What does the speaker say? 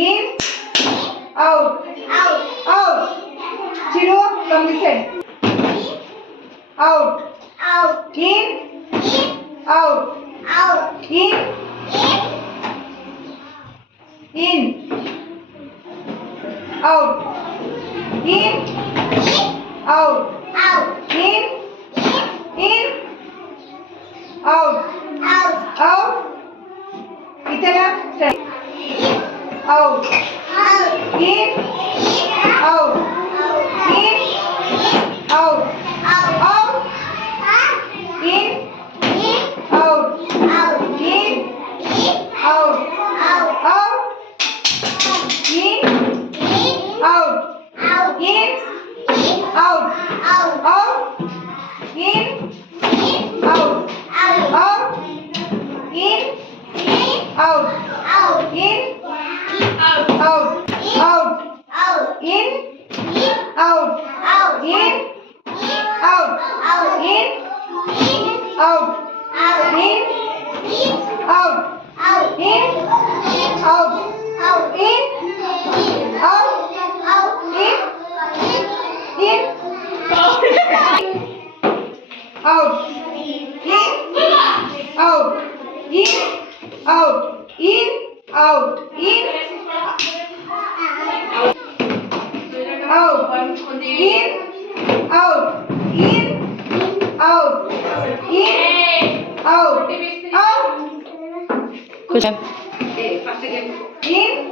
in, out, out. Chiru, come this side. Out, in, out, in, out, in, out, in, out, out. Itara, out, in, out, in, out, out, in, out, in, out, out, in, out, in, out, out, in, out, out, in, out, in, out, out, in, out, in, out, in, out, in, out, in, out, in, out, in, out, in, out, in, out, in, out, in, out, in, out, in, out, in, out, out. Good job. In,